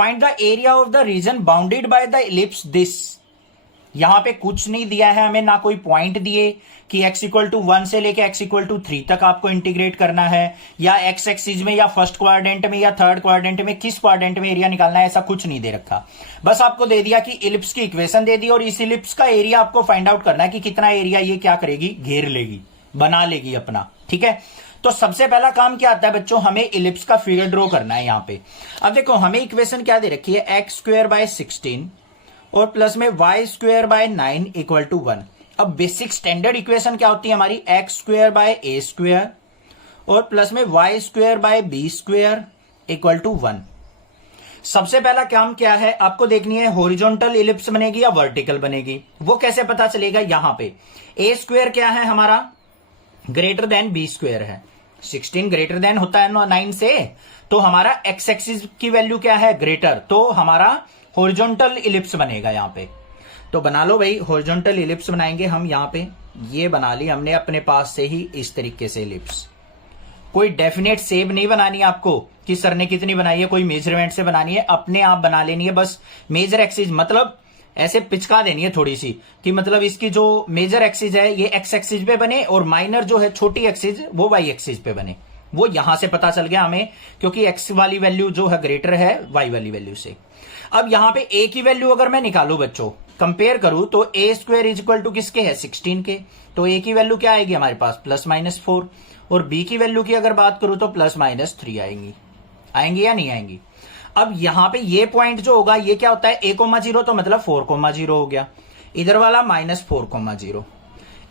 Find the area of the region bounded by the ellipse this. यहां पे कुछ नहीं दिया है हमें, ना कोई पॉइंट दिए कि x इक्वल टू 1 से लेके x इक्वल टू 3 तक आपको इंटीग्रेट करना है, या x एक्सिस में या फर्स्ट क्वाड्रेंट में या थर्ड क्वाड्रेंट में, किस क्वाड्रेंट में एरिया निकालना है, ऐसा कुछ नहीं दे रखा। बस आपको दे दिया कि इलिप्स की इक्वेशन दे दी और इस इलिप्स का एरिया आपको फाइंड आउट करना है कि कितना एरिया ये क्या करेगी, घेर लेगी, बना लेगी अपना। ठीक है, तो सबसे पहला काम क्या आता है बच्चों, हमें इलिप्स का फिगर ड्रॉ करना है यहां पे। अब देखो हमें इक्वेशन क्या दे रखी है, एक्स स्क्वायर बाय 16 और प्लस में y square by 9 equal to 1। अब बेसिक स्टैंडर्ड इक्वेशन क्या होती है हमारी, x square by a square और प्लस में y square by b square equal to 1। सबसे पहला काम क्या है, आपको देखनी है हॉरिजॉन्टल इलिप्स बनेगी या वर्टिकल बनेगी। वो कैसे पता चलेगा, यहां पे ए स्क्वायर क्या है हमारा, ग्रेटर देन बी स्क्वायर है। 16 ग्रेटर देन होता है 9 से, तो हमारा एक्स एक्सिस की वैल्यू क्या है, ग्रेटर, तो हमारा हॉरिजॉन्टल इलिप्स बनेगा यहां पे। तो बना लो भाई, हॉरिजॉन्टल इलिप्स बनाएंगे हम यहां पे। ये बना ली हमने अपने पास से ही इस तरीके से इलिप्स। कोई डेफिनेट शेप नहीं बनानी आपको कि सर ने कितनी बनाई है, कोई मेजरमेंट से बनानी है, अपने आप बना लेनी है। बस मेजर एक्सिस मतलब ऐसे पिचका देनी है थोड़ी सी, कि मतलब इसकी जो मेजर एक्सिस है ये एक्स एक्सिस पे बने और माइनर जो है छोटी एक्सिस वो वाई एक्सिस पे बने। वो यहां से पता चल गया हमें, क्योंकि एक्स वाली वैल्यू जो है ग्रेटर है वाई वाली वैल्यू से। अब यहां पे ए की वैल्यू अगर मैं निकालू बच्चों, कंपेयर करूं, तो ए स्क्वायर इज इक्वल टू किसके है, 16 के। तो ए की वैल्यू क्या आएगी हमारे पास, +-4, और बी की वैल्यू की अगर बात करूं तो +-3 आएंगी या नहीं आएंगी। अब यहां पे ये पॉइंट जो होगा ये क्या होता है, a,0 तो मतलब 4,0 हो गया, इधर वाला -4,0।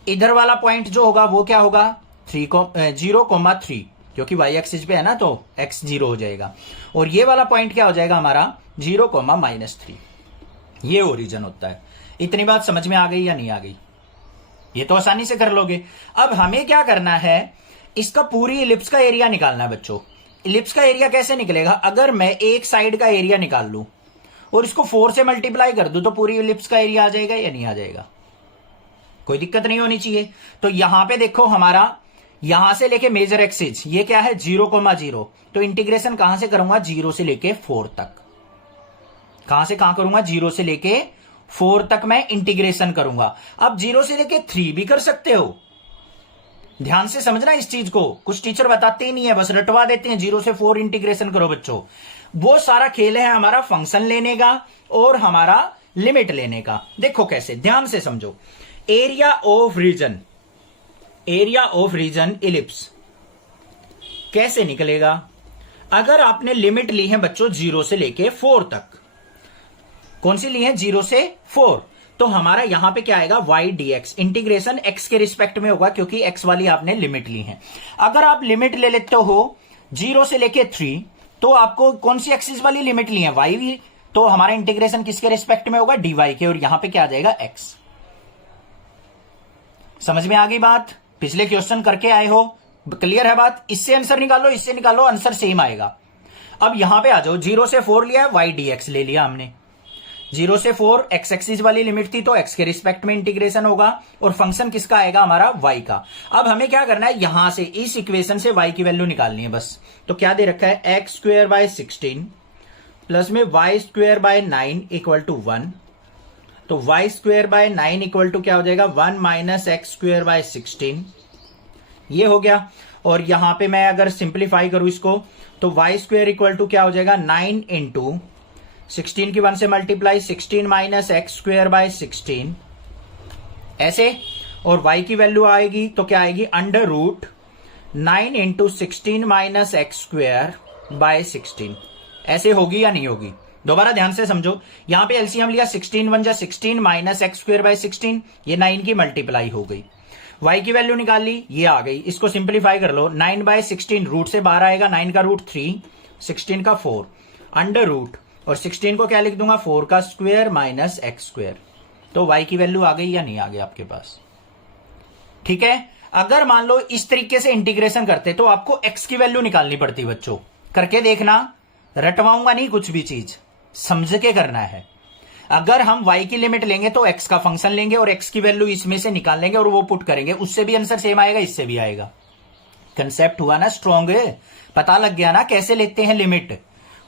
इधर वाला पॉइंट जो होगा वो क्या होगा, 0,3, क्योंकि y एक्सिस पे है ना, तो x 0 हो जाएगा। और ये वाला पॉइंट क्या हो जाएगा हमारा, 0,-3। ये ओरिजिन होता है। इतनी बात समझ में आ गई या नहीं आ गई, ये तो आसानी से कर लोगे। अब हमें क्या करना है, इसका पूरी इलिप्स का एरिया निकालना है बच्चों। इलिप्स का एरिया कैसे निकलेगा, अगर मैं एक साइड का एरिया निकाल लूं और इसको 4 से मल्टीप्लाई कर दूं तो पूरी इलिप्स का एरिया आ जाएगा या नहीं आ जाएगा, कोई दिक्कत नहीं होनी चाहिए। तो यहां पे देखो हमारा यहां से लेके मेजर एक्सिस ये क्या है, 0,0, तो इंटीग्रेशन कहां से करूंगा, 0 से लेके 4 तक। कहां से कहां करूंगा, 0 से लेके 4 तक मैं इंटीग्रेशन करूंगा। अब 0 से लेके 3 भी कर सकते हो, ध्यान से समझना इस चीज को। कुछ टीचर बताते ही नहीं है, बस रटवा देते हैं 0 से 4 इंटीग्रेशन करो बच्चों। वो सारा खेल है हमारा फंक्शन लेने का और हमारा लिमिट लेने का। देखो कैसे, ध्यान से समझो। एरिया ऑफ रीजन इलिप्स कैसे निकलेगा, अगर आपने लिमिट ली है बच्चों 0 से लेके 4 तक। कौन सी ली है, 0 से 4, तो हमारा यहां पे क्या आएगा, y dx। इंटीग्रेशन x के रिस्पेक्ट में होगा क्योंकि x वाली आपने लिमिट ली है। अगर आप लिमिट ले लेते हो 0 से लेके 3, तो आपको कौन सी एक्सिस वाली लिमिट ली है, y, तो हमारा इंटीग्रेशन किसके रिस्पेक्ट में होगा, dy के, और यहां पे क्या आ जाएगा, x। समझ में आ गई बात, पिछले क्वेश्चन करके आए हो, क्लियर है बात। इससे आंसर निकालो, इससे निकालो, आंसर सेम आएगा। अब यहां पे आ जाओ, 0 से 4 लिया, y dx ले लिया हमने। 0 से 4 एक्स एक्सिस वाली लिमिट थी, तो x के रिस्पेक्ट में इंटीग्रेशन होगा, और फंक्शन किसका आएगा, हमारा y का। अब हमें क्या करना है, यहां से इस इक्वेशन से y की वैल्यू निकालनी है बस। तो क्या दे रखा है, एक्स स्क्वायर बाय 16 प्लस में y square by 9 equal to 1। तो y square by 9 equal to क्या हो जाएगा, 1 माइनस एक्स स्क्वायर बाय 16, ये हो गया। और यहां पे मैं अगर सिंप्लीफाई करूं इसको, तो वाई स्क्वायर इक्वल टू क्या हो जाएगा, 9 इंटू 16 की 1 से multiply, 16 minus x square by 16 ऐसे। और y की वैल्यू आएगी तो क्या आएगी, under root 9 into 16 minus x square by 16 ऐसे होगी या नहीं होगी। दोबारा ध्यान से समझो, यहां पे एलसीएम लिया, 16 1 जा 16 माइनस एक्स स्क्वायर बाय 16, ये 9 की मल्टीप्लाई हो गई। y की वैल्यू निकाल ली, ये आ गई। इसको सिंप्लीफाई कर लो, 9 बाय 16 रूट से बाहर आएगा, 9 का रूट 3, 16 का 4, अंडर रूट, और 16 को क्या लिख दूंगा, 4 का स्क्वायर माइनस एक्स स्क्वायर। तो y की वैल्यू आ गई या नहीं आ गई आपके पास, ठीक है। अगर मान लो इस तरीके से इंटीग्रेशन करते तो आपको x की वैल्यू निकालनी पड़ती बच्चों, करके देखना, रटवाऊंगा नहीं, कुछ भी चीज समझ के करना है। अगर हम y की लिमिट लेंगे तो x का फंक्शन लेंगे और x की वैल्यू इसमें से निकाल लेंगे और वो पुट करेंगे, उससे भी आंसर सेम आएगा, इससे भी आएगा। कंसेप्ट हुआ ना स्ट्रॉन्ग, पता लग गया ना कैसे लेते हैं लिमिट।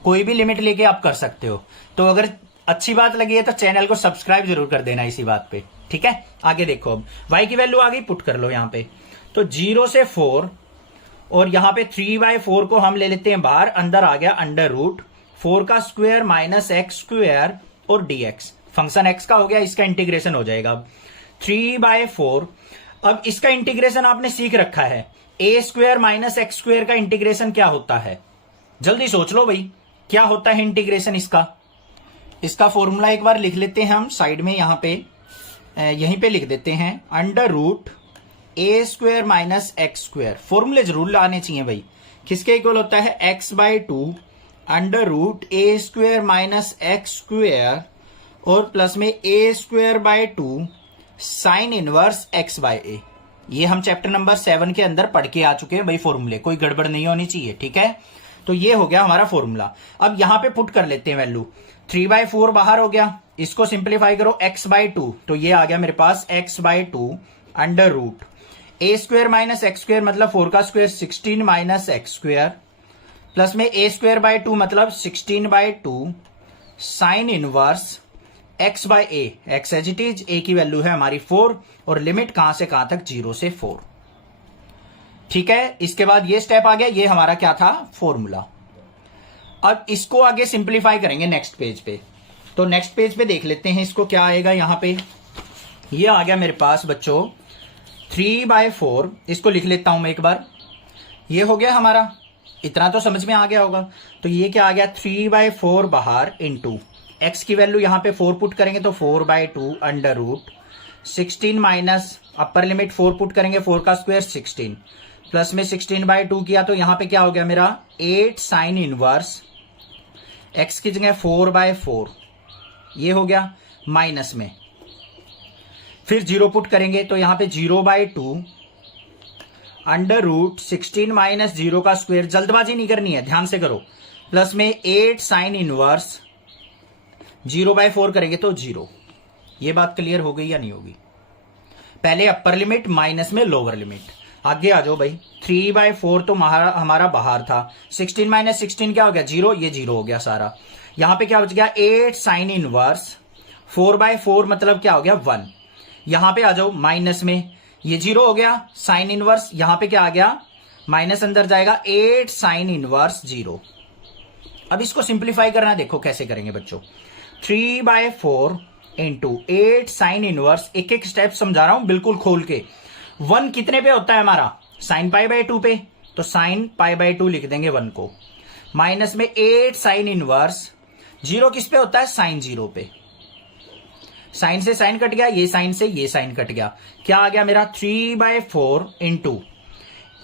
कोई भी लिमिट लेके आप कर सकते हो। तो अगर अच्छी बात लगी है तो चैनल को सब्सक्राइब जरूर कर देना इसी बात पे, ठीक है। आगे देखो, अब y की वैल्यू आ गई, पुट कर लो यहाँ पे। तो 0 से 4 और यहाँ पे 3/4 को हम ले लेते हैं बाहर, अंदर आ गया अंडर रूट 4 का स्क्वायर माइनस एक्स स्क्वायर और dx। फंक्शन x का हो गया, इसका इंटीग्रेशन हो जाएगा अब 3/4। अब इसका इंटीग्रेशन आपने सीख रखा है, a square minus x square का इंटीग्रेशन क्या होता है, जल्दी सोच लो भाई, क्या होता है इंटीग्रेशन इसका। इसका फॉर्मूला एक बार लिख लेते हैं हम साइड में, यहां पे यहीं पे लिख देते हैं, under root a square minus x square. फॉर्मूले जरूर लाने चाहिए भाई। किसके इक्वल होता है, x/2 under root a square minus x square और प्लस में a²/2 साइन इनवर्स x/a। ये हम चैप्टर नंबर 7 के अंदर पढ़ के आ चुके हैं भाई फॉर्मूले, कोई गड़बड़ नहीं होनी चाहिए, ठीक है। तो ये हो गया हमारा फॉर्मूला। अब यहां पे पुट कर लेते हैं वैल्यू, 3/4 बाहर हो गया, इसको सिंप्लीफाई करो x/2, तो ये आ गया मेरे पास x/2 under root a square minus x square मतलब 4 का square 16 minus x square plus में a²/2 मतलब 16/2 sine inverse x/a। x as it is, a की वैल्यू है हमारी 4 और लिमिट कहां से कहां तक, 0 से 4, ठीक है। इसके बाद ये स्टेप आ गया, ये हमारा क्या था, फॉर्मूला। अब इसको आगे सिंप्लीफाई करेंगे नेक्स्ट पेज पे। तो नेक्स्ट पेज पे देख लेते हैं इसको क्या आएगा। यहां पे ये आ गया मेरे पास बच्चों 3/4, इसको लिख लेता हूं मैं एक बार। ये हो गया हमारा, इतना तो समझ में आ गया होगा। तो ये क्या आ गया, 3/4 बाहर इंटू एक्स की वैल्यू यहां पे 4 पुट करेंगे तो 4/2 under root 16 minus upper limit 4 put करेंगे, 4 का स्क्वायर 16 प्लस में 16/2 किया तो यहां पे क्या हो गया मेरा 8 साइन इनवर्स एक्स की जगह 4/4, ये हो गया माइनस में, फिर 0 पुट करेंगे तो यहां पे 0/2 अंडर रूट 16 माइनस 0 का स्क्वायर, जल्दबाजी नहीं करनी है, ध्यान से करो, प्लस में 8 साइन इनवर्स 0/4 करेंगे तो 0। ये बात क्लियर हो गई या नहीं होगी। पहले अपर लिमिट माइनस में लोअर लिमिट। आगे आ जाओ भाई, 3/4 तो हमारा बाहर था, 16 माइनस 16 क्या हो गया, 0, ये 0 हो गया सारा। यहां पे क्या बच गया 8 साइन इनवर्स 4/4 मतलब क्या हो गया 1। यहां पे आ जाओ माइनस में, ये 0 हो गया साइन इनवर्स, यहां पे क्या आ गया माइनस अंदर जाएगा 8 साइन इनवर्स 0। अब इसको सिंप्लीफाई करना, देखो कैसे करेंगे बच्चों। 3/4 इंटू 8 साइन इनवर्स, एक एक स्टेप समझा रहा हूं बिल्कुल खोल के। 1 कितने पे होता है हमारा, साइन π/2 पे, तो साइन π/2 लिख देंगे 1 को, माइनस में 8 साइन इनवर्स 0 किस पे होता है, साइन 0 पे। साइन से साइन कट गया, ये साइन से ये साइन कट गया, क्या आ गया मेरा 3/4 इंटू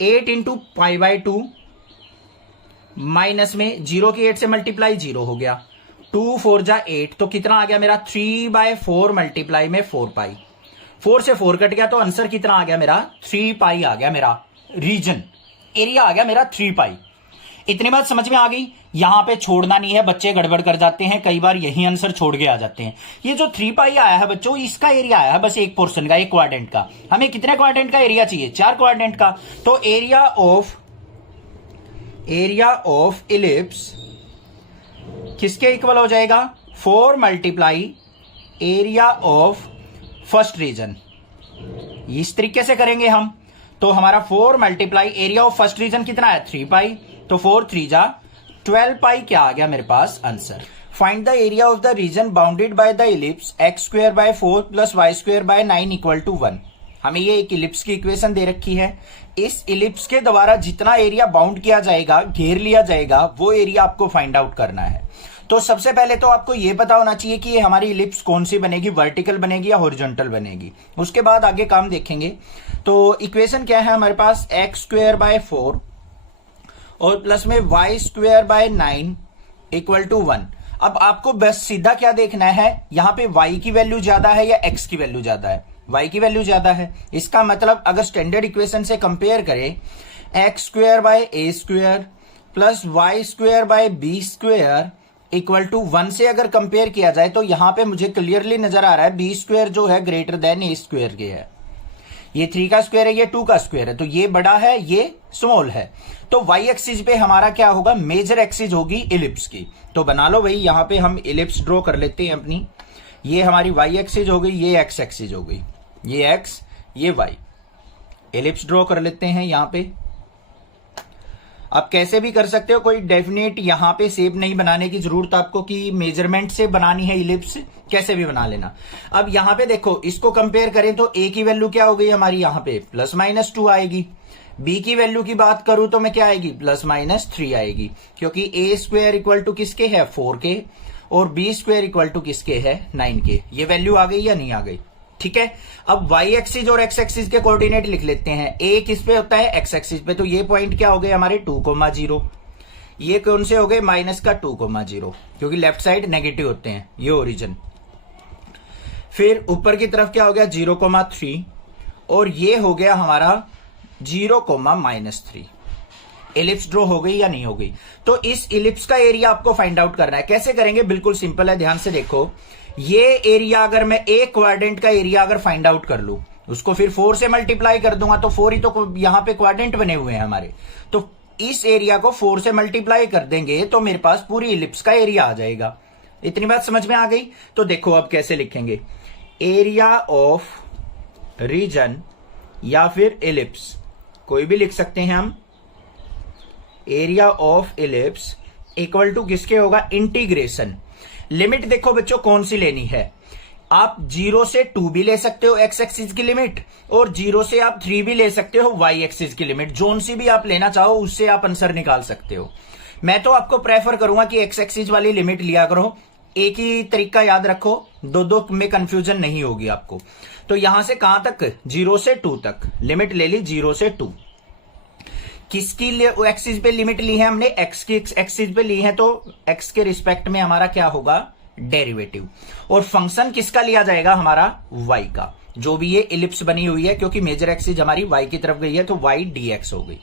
8 इंटू π/2 माइनस में 0 की 8 से मल्टीप्लाई 0 हो गया, 2 4 जा 8, तो कितना आ गया मेरा 3/4 मल्टीप्लाई में 4π, 4 से 4 कट गया तो आंसर कितना आ गया मेरा 3π आ गया मेरा, रीजन एरिया आ गया मेरा 3π। इतनी बात समझ में आ गई। यहां पे छोड़ना नहीं है, बच्चे गड़बड़ कर जाते हैं कई बार, यही आंसर छोड़ के आ जाते हैं। ये जो 3π आया है बच्चों, इसका एरिया आया है बस एक पोर्शन का, एक क्वाड्रेंट का। हमें कितने क्वाड्रेंट का एरिया चाहिए, 4 क्वाड्रेंट का। तो एरिया ऑफ इलिप्स किसके इक्वल हो जाएगा, 4 multiply area of first region. इस तरीके से करेंगे हम, तो हमारा 4 multiply area of first region कितना है 3π, तो 4 3 जा 12π क्या आ गया मेरे पास answer. Find the area of the region bounded by the ellipse x²/4 plus y²/9 equal to 1। हमें ये एक इलिप्स की इक्वेशन दे रखी है, इस इलिप्स के द्वारा जितना एरिया बाउंड किया जाएगा, घेर लिया जाएगा, वो एरिया आपको फाइंड आउट करना है। तो सबसे पहले तो आपको ये पता होना चाहिए कि ये हमारी इलिप्स कौन सी बनेगी, वर्टिकल बनेगी या हॉरिजॉन्टल बनेगी। उसके बाद आगे काम देखेंगे। तो इक्वेशन क्या है हमारे पास, x²/4 और प्लस में y²/9 इक्वल टू 1। अब आपको बस सीधा क्या देखना है, यहां पे y की वैल्यू ज्यादा है या x की वैल्यू ज्यादा है, y की वैल्यू ज्यादा है। इसका मतलब अगर स्टैंडर्ड इक्वेशन से कंपेयर करें, x²/a² plus y²/b² equal to 1 से अगर कंपेयर किया जाए तो यहां पे मुझे क्लियरली नजर आ रहा है b² जो है ग्रेटर देन a² के है। ये 3 का स्क्वायर है, ये 2 का स्क्वायर है, तो ये बड़ा है, ये स्मॉल है। तो वाई एक्सिस पे हमारा क्या होगा, मेजर एक्सिस होगी इलिप्स की। तो बना लो भाई, यहां पे हम इलिप्स ड्रॉ कर लेते हैं अपनी। ये हमारी वाई एक्सिस हो गई, ये एक्स एक्सिस हो गई, ये एक्स ये वाई। इलिप्स ड्रॉ कर लेते हैं यहां पे। अब कैसे भी कर सकते हो, कोई डेफिनेट यहां पे शेप नहीं बनाने की जरूरत आपको कि मेजरमेंट से बनानी है इलिप्स, कैसे भी बना लेना। अब यहां पे देखो, इसको कंपेयर करें तो ए की वैल्यू क्या हो गई हमारी, यहां पे +-2 आएगी। बी की वैल्यू की बात करूं तो मैं क्या आएगी, +-3 आएगी, क्योंकि ए स्क्वायर इक्वल टू किसके है, 4 के, और बी स्क्वायर इक्वल टू किसके है, 9 के। ये वैल्यू आ गई या नहीं आ गई, ठीक है। अब वाई एक्सिस और एक्स एक्सिस के कोऑर्डिनेट लिख लेते हैं। ए किस पे होता है, एक्स एक्सिस पे, तो ये पॉइंट क्या हो गए हमारे 2,0। ये कौन से हो गए, -2,0, क्योंकि लेफ्ट साइड नेगेटिव होते हैं, ये ओरिजिन। फिर ऊपर की तरफ क्या हो गया, 0,3, और ये हो गया हमारा 0,-3। इलिप्स ड्रॉ हो गई या नहीं हो गई। तो इस इलिप्स का एरिया आपको फाइंड आउट करना है। कैसे करेंगे, बिल्कुल सिंपल है, ध्यान से देखो। ये एरिया अगर मैं एक क्वाड्रेंट का एरिया अगर फाइंड आउट कर लूं, उसको फिर 4 से मल्टीप्लाई कर दूंगा, तो 4 ही तो यहां पे क्वाड्रेंट बने हुए हैं हमारे। तो इस एरिया को 4 से मल्टीप्लाई कर देंगे तो मेरे पास पूरी इलिप्स का एरिया आ जाएगा। इतनी बात समझ में आ गई। तो देखो अब कैसे लिखेंगे, एरिया ऑफ रीजन या फिर इलिप्स, कोई भी लिख सकते हैं हम। Area of ellipse equal to किसके होगा, इंटीग्रेशन। लिमिट देखो बच्चों कौन सी लेनी है, आप 0 से 2 भी ले सकते हो एक्स एक्सिस की लिमिट, और 0 से आप 3 भी ले सकते हो वाई एक्सिस की लिमिट। जोन सी भी आप लेना चाहो उससे आप आंसर निकाल सकते हो। मैं तो आपको प्रेफर करूंगा कि एक्स एक्सिस वाली लिमिट लिया करो, एक ही तरीका याद रखो, दो में कंफ्यूजन नहीं होगी आपको। तो यहां से कहां तक, 0 से 2 तक लिमिट ले ली, 0 से 2। किसकी एक्सिस पे लिमिट ली है हमने, एक्स की एक्सिस पे ली है, तो एक्स के रिस्पेक्ट में हमारा क्या होगा, डेरिवेटिव। और फंक्शन किसका लिया जाएगा, हमारा वाई का, जो भी ये इलिप्स बनी हुई है, क्योंकि मेजर एक्सिस हमारी वाई की तरफ गई है, तो वाई dx हो गई,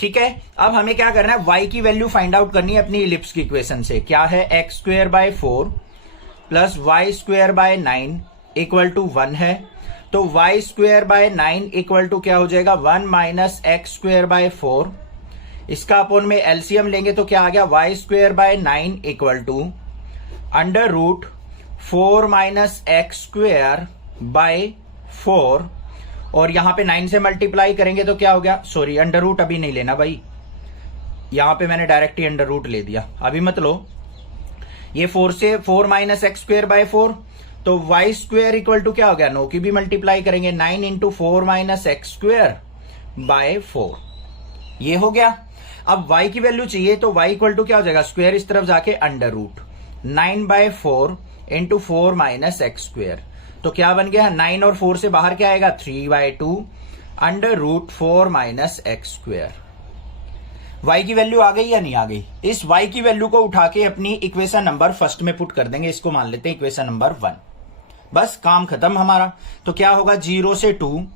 ठीक है। अब हमें क्या करना है, वाई की वैल्यू फाइंड आउट करनी है अपनी इलिप्स की इक्वेशन से। क्या है, x² 4 + y² 9 = 1 है। तो y² 9 इक्वल टू क्या हो जाएगा, 1 - x² 4। इसका अपन में एलसीएम लेंगे तो क्या आ गया, y² 9 इक्वल टू √4 - x² 4, और यहां पे 9 से मल्टीप्लाई करेंगे तो क्या हो गया, सॉरी अंडर रूट अभी नहीं लेना भाई, यहां पे मैंने डायरेक्ट ही अंडर रूट ले दिया, अभी मत लो। ये 4 से 4 - x² 4, तो y² इक्वल टू क्या हो गया, 9 की भी मल्टीप्लाई करेंगे, 9 × 4 - x² 4, ये हो गया। अब y की वैल्यू चाहिए तो y इक्वल टू क्या हो जाएगा, स्क्वायर इस तरफ जाके अंडर रूट 9/4 × 4 - x², तो क्या बन गया, 9 और 4 से बाहर क्या आएगा, 3/2 √4 - x²। y की वैल्यू आ गई या नहीं आ गई। इस y की वैल्यू को उठा के अपनी इक्वेशन नंबर फर्स्ट में पुट कर देंगे, इसको मान लेते हैं इक्वेशन नंबर 1। बस काम खत्म हमारा। तो क्या होगा, 0 से 2,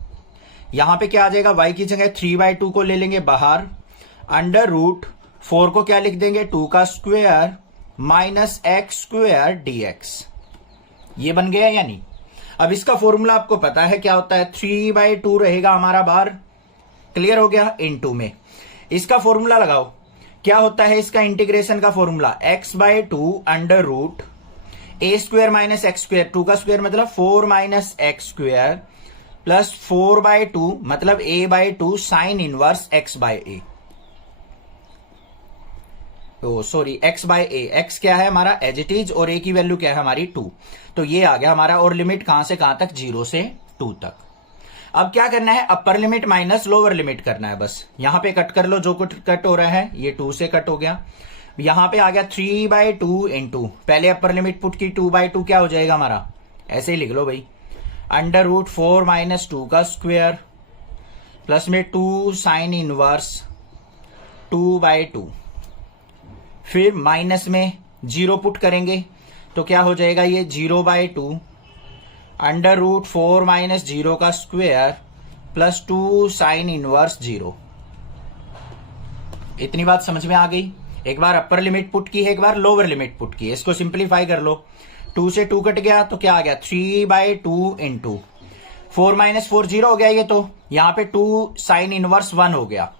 यहां पे क्या आ जाएगा, y की जगह 3/2 को ले लेंगे बाहर, √4 को क्या लिख देंगे, 2 का स्क्वायर -x² dx। ये बन गया या नहीं। अब इसका फॉर्मूला आपको पता है क्या होता है, 3/2 रहेगा हमारा बाहर, क्लियर हो गया, इनटू में इसका फॉर्मूला लगाओ। क्या होता है इसका इंटीग्रेशन का फॉर्मूला, x/2 √a² - x², 2 का स्क्वायर मतलब 4 - x² प्लस 4/2 मतलब a/2 साइन इनवर्स x/a। तो सॉरी x/a, x क्या है हमारा एज इट इज, और a की वैल्यू क्या है हमारी 2। तो ये आ गया हमारा, और लिमिट कहां से कहां तक, 0 से 2 तक। अब क्या करना है, upper limit minus lower limit करना है। बस यहां पे कट कर लो, जो कुछ कट हो रहा है, ये 2 से कट हो गया। यहां पे आ गया 3/2 इंटू, पहले अपर लिमिट पुट की, 2/2 क्या हो जाएगा हमारा, ऐसे ही लिख लो भाई, √4 - 2 का स्क्वायर प्लस में 2 साइन इनवर्स 2/2, फिर माइनस में 0 पुट करेंगे तो क्या हो जाएगा, ये 0/2 √4 - 0 का स्क्वायर प्लस 2 साइन इनवर्स 0। इतनी बात समझ में आ गई। एक बार अपर लिमिट पुट की है, एक बार लोअर लिमिट पुट की है, इसको सिंप्लीफाई कर लो। 2 से 2 कट गया तो क्या आ गया, 3/2 इंटू 4 माइनस 4 0 हो गया ये, तो यहां पे 2 साइन इनवर्स 1 हो गया।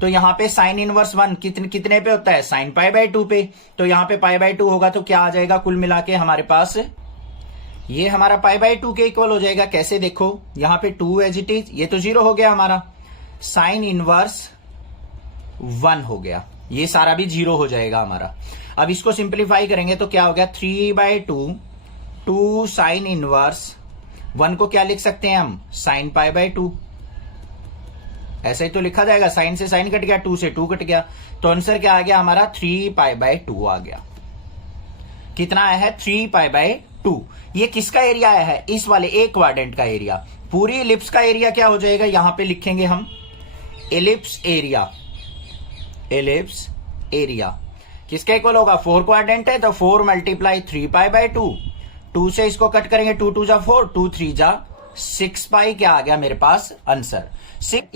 तो यहां पे साइन इनवर्स 1 कितने पे होता है, साइन पाई बाय 2 पे। तो यहां पे पाई बाय 2 होगा तो क्या आ जाएगा कुल मिला के हमारे पास, ये हमारा पाई बाय 2 के इक्वल हो जाएगा। कैसे, देखो यहां पे 2 एज इट इज, ये तो 0 हो गया हमारा, साइन इनवर्स 1 हो गया, ये सारा भी 0 हो जाएगा हमारा। अब इसको सिंप्लीफाई करेंगे तो क्या हो गया, 3/2 2 साइन इनवर्स 1 को क्या लिख सकते हैं हम, साइन पाई बाय 2। ऐसा ही तो लिखा जाएगा, साइन से साइन कट गया, 2 से 2 कट गया, तो आंसर क्या आ गया हमारा, 3π/2 आ गया। कितना आया है, 3π/2। ये किसका एरिया आया है, इस वाले एक क्वाड्रेंट का एरिया। पूरी इलिप्स का एरिया क्या हो जाएगा, यहां पे लिखेंगे हम इलिप्स एरिया। इलिप्स एरिया किसका इक्वल होगा, 4 क्वाड्रेंट है तो 4 × 3π/2। 2 से इसको कट करेंगे, 2 2 जा 4, 2 3 जा 6 पाई, क्या आ गया मेरे पास answer.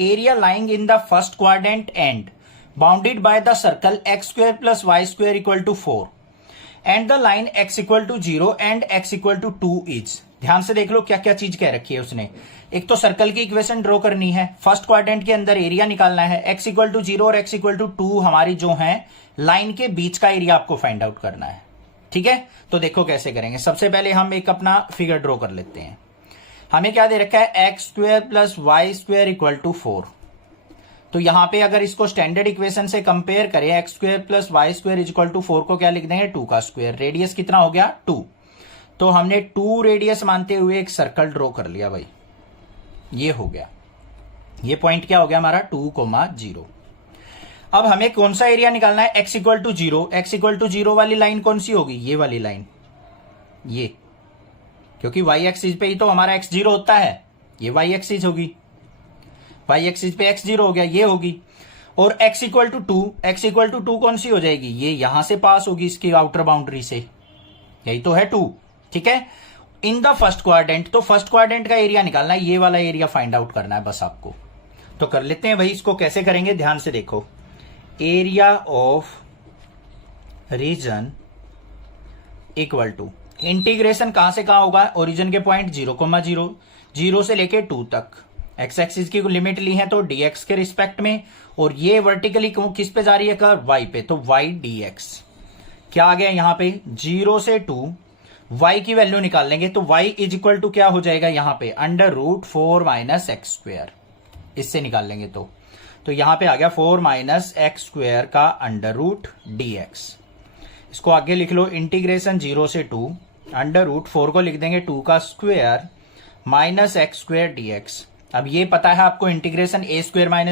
Area lying in the first quadrant and bounded by the circle x² + y² = 4 and the line x = 0 and x = 2 is. ध्यान से देख लो क्या क्या चीज कह रखी है उसने। एक तो सर्कल की इक्वेशन ड्रॉ करनी है, फर्स्ट क्वाड्रेंट के अंदर एरिया निकालना है, x = 0 और x = 2 हमारी जो है लाइन के बीच का एरिया आपको फाइंड आउट करना है। ठीक है, तो देखो कैसे करेंगे। सबसे पहले हम एक अपना फिगर ड्रॉ कर लेते हैं। हमें क्या दे रखा है, x² + y² = 4। तो यहां पे अगर इसको स्टैंडर्ड इक्वेशन से कंपेयर करें, x² + y² = 4 को क्या लिख देंगे, 2 का स्क्वायर। रेडियस कितना हो गया, 2। तो हमने 2 रेडियस मानते हुए एक सर्कल ड्रॉ कर लिया भाई, ये हो गया। ये पॉइंट क्या हो गया हमारा, 2,0। अब हमें कौन सा एरिया निकालना है, x = 0। x = 0 वाली लाइन कौन सी होगी, ये वाली लाइन, ये, क्योंकि y एक्सिस पे ही तो हमारा x 0 होता है, ये y एक्सिस होगी, y एक्सिस पे x 0 हो गया, ये होगी। और x = 2, x = 2 कौन सी हो जाएगी, ये यहां से पास होगी इसकी आउटर बाउंड्री से, यही तो है 2। ठीक है, इन द फर्स्ट क्वाड्रेंट, तो फर्स्ट क्वाड्रेंट का एरिया निकालना है, ये वाला एरिया फाइंड आउट करना है बस आपको। तो कर लेते हैं भाई, इसको कैसे करेंगे ध्यान से देखो। Area of region equal to, integration कहां से कहां होगा, ओरिजिन के पॉइंट 0,0, 0 से लेके 2 तक। एक्स एक्सिस की लिमिट ली है तो dx के रिस्पेक्ट में, और ये वर्टिकली किस पे जा रही है कर्व, y पे, तो y dx। क्या आ गया यहां पे, 0 से 2, y की वैल्यू निकाल लेंगे तो y = क्या हो जाएगा यहां पे, √4 - x²। इससे निकाल लेंगे तो यहां पे आ गया 4 - x² का √dx। इसको आगे लिख लो, इंटीग्रेशन 0 से 2, √4 को लिख देंगे 2 का स्क्वायर माइनस x² dx। अब ये पता है आपको इंटीग्रेशन a²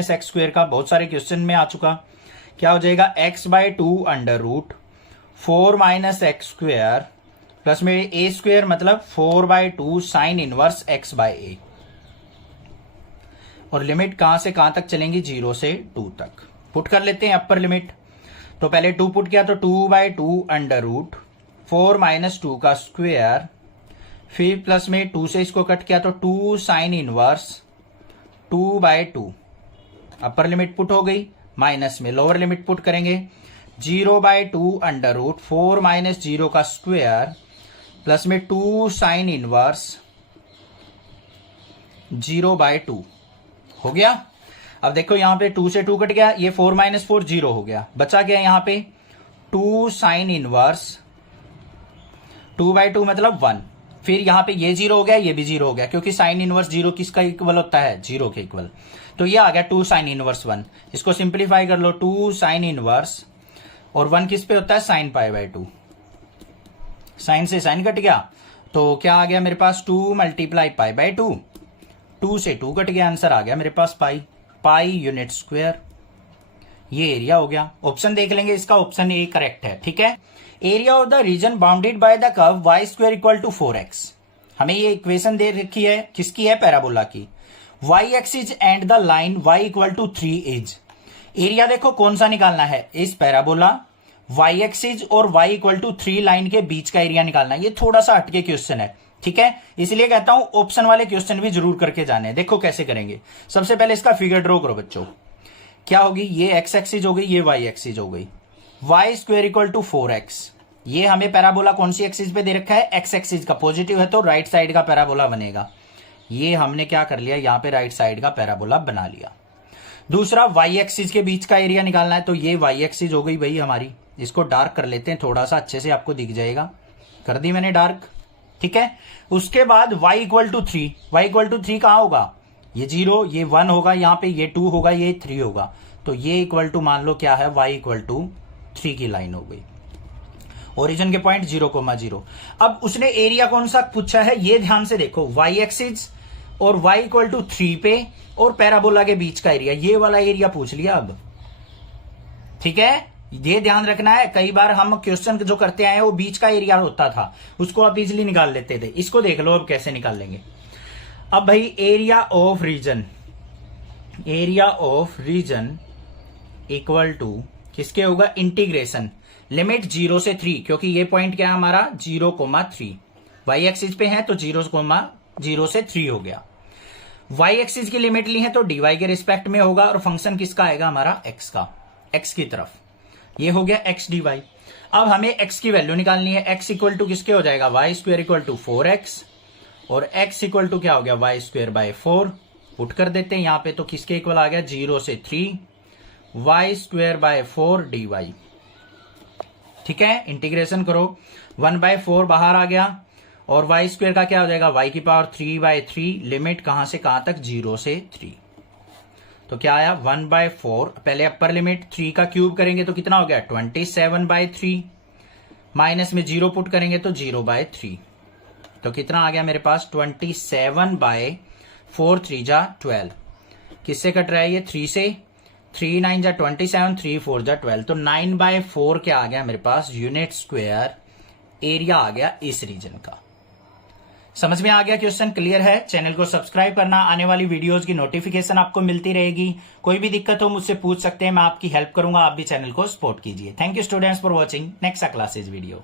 - x² का, बहुत सारे क्वेश्चन में आ चुका। क्या हो जाएगा, x/2 √4 - x² प्लस में a² मतलब 4/2 साइन इनवर्स x/a। और लिमिट कहां से कहां तक चलेंगी, 0 से 2 तक। पुट कर लेते हैं अपर लिमिट। तो पहले 2 पुट किया तो 2/2 √4 - 2 का स्क्वायर, फिर प्लस में 2 से इसको कट किया तो 2 sine inverse 2/2। Upper limit put हो गई, माइनस में लोअर लिमिट पुट करेंगे, 0/2 √4 - 0 का स्क्वायर प्लस में 2 साइन इनवर्स 0/2 हो गया। अब देखो यहां पे 2 से 2 कट गया, ये 4 - 4 0 हो गया, बचा गया यहां पे 2 साइन इनवर्स 2/2 मतलब 1। फिर यहां पे ये 0 हो गया, ये भी 0 हो गया, क्योंकि साइन इनवर्स 0 किसका इक्वल होता है, 0 के इक्वल। तो ये आ गया 2 साइन इनवर्स 1। इसको सिंप्लीफाई कर लो, 2 साइन इनवर्स और 1 किस पे होता है, साइन π/2। साइन से साइन कट गया तो क्या आ गया मेरे पास, 2 × π/2। 2 से 2 कट गया, आंसर आ गया मेरे पास पाई यूनिट स्क्वायर। ये एरिया हो गया। ऑप्शन देख लेंगे, इसका ऑप्शन ए करेक्ट है। ठीक है, area of the region bounded by the curve y² = 4x। हमें ये इक्वेशन दे रखी है, किसकी है, पैराबोला की। y axis and the line y = 3 is. Area देखो कौन सा निकालना है, इस पैराबोला y एक्सिस और y = 3 लाइन के बीच का एरिया निकालना है। ये थोड़ा सा हटके क्वेश्चन है, ठीक है, इसलिए कहता हूं ऑप्शन वाले क्वेश्चन भी जरूर करके जाने। देखो कैसे करेंगे। सबसे पहले इसका फिगर ड्रॉ करो बच्चों। क्या होगी, ये x एक्सिस हो गई, ये y एक्सिस हो गई, y² = 4x। ये हमें पैराबोला कौन सी एक्सिस पे दे रखा है, x एक्सिस का, पॉजिटिव है तो राइट साइड का पैराबोला बनेगा। ये हमने क्या कर लिया, यहां पे राइट साइड का पैराबोला बना लिया। दूसरा वाई एक्सिस के बीच का एरिया निकालना है, तो ये वाई एक्सिस हो गई भाई हमारी। इसको डार्क कर लेते हैं थोड़ा सा, अच्छे से आपको दिख जाएगा। कर दी मैंने डार्क, ठीक है। उसके बाद y equal to 3, y equal to 3 कहां होगा, ये 0, ये 1 होगा, यहां पे ये 2 होगा, ये 3 होगा। तो ये इक्वल टू मान लो क्या है, y इक्वल टू 3 की लाइन हो गई। ओरिजिन के पॉइंट 0,0। अब उसने एरिया कौन सा पूछा है, ये ध्यान से देखो, y एक्सिस और y इक्वल टू 3 पे और पैराबोला के बीच का एरिया, ये वाला एरिया पूछ लिया अब, ठीक है। ये ध्यान रखना है, कई बार हम क्वेश्चन जो करते आए वो बीच का एरिया होता था, उसको आप इजिली निकाल लेते थे। इसको देख लो अब कैसे निकाल लेंगे। अब भाई area of region equal to किसके होगा, इंटीग्रेशन लिमिट 0 से 3, क्योंकि ये पॉइंट क्या है हमारा 0,3, वाई एक्सिस पे है तो 0,0 से 3 हो गया। वाई एक्सिस की लिमिट ली है तो dy के रिस्पेक्ट में होगा, और फंक्शन किसका आएगा हमारा x का, x की तरफ। ये हो गया x dy। अब हमें x की वैल्यू निकालनी है, x इक्वल टू किसके हो जाएगा, Y square equal to 4x, और x इक्वल टू क्या हो गया, वाई स्क्वायर बाय 4। पुट कर देते हैं यहां पे, तो किसके इक्वल आ गया, 0 से 3 वाई स्क्वायर बाय 4 dy, ठीक है। इंटीग्रेशन करो, 1/4 बाहर आ गया, और वाई स्क्वायर का क्या हो जाएगा, y की पावर 3/3, लिमिट कहां से कहां तक, 0 से 3। तो क्या आया 1/4, पहले अपर लिमिट 3 का क्यूब करेंगे तो कितना हो गया 27/3, माइनस में 0 पुट करेंगे तो 0/3, तो कितना आ गया मेरे पास 27/4, 3 जा 12, किससे कट रहा है ये 3 से, 3 9 जा 27, 3 4 जा 12, तो 9/4 क्या आ गया मेरे पास, यूनिट स्क्वायर एरिया आ गया इस रीजन का। समझ में आ गया, क्वेश्चन क्लियर है। चैनल को सब्सक्राइब करना, आने वाली वीडियोस की नोटिफिकेशन आपको मिलती रहेगी। कोई भी दिक्कत हो मुझसे पूछ सकते हैं, मैं आपकी हेल्प करूंगा, आप भी चैनल को सपोर्ट कीजिए। Thank you students for watching, next classes video.